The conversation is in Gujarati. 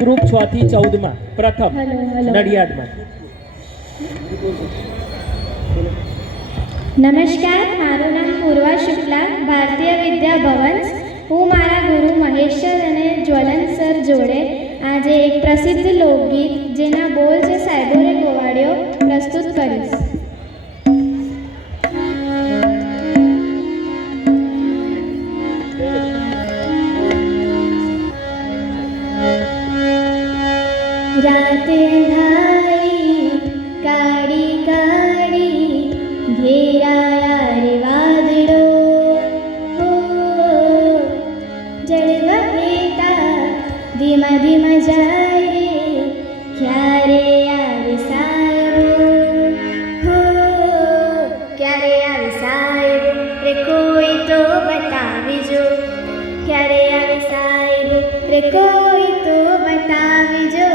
ગ્રુપ 6 થી 14 માં પ્રથમ નડિયાદમાં. નમસ્કાર, મારું નામ પૂર્વા શુક્લા, ભારતીય વિદ્યા ભવન. હું મારા ગુરુ મહેશ સર અને જ્વલંત સર જોડે આજે એક પ્રસિદ્ધ લોકગીત જેના બોલ છે સાહેબો રે ગોવાળિયો પ્રસ્તુત કરીશ. રાતે અંધારી કાળી કાળી ઘેરાયા રે વાદળો, હો જળવા હેતા ધીમા ધીમા જાય રે, ક્યારે આવે સાહેબો, હો ક્યારે આવે સાહેબો રે, કોઈ તો બતાવીજો, ક્યારે આવે સાહેબો રે, કોઈ તો બતાવીજો.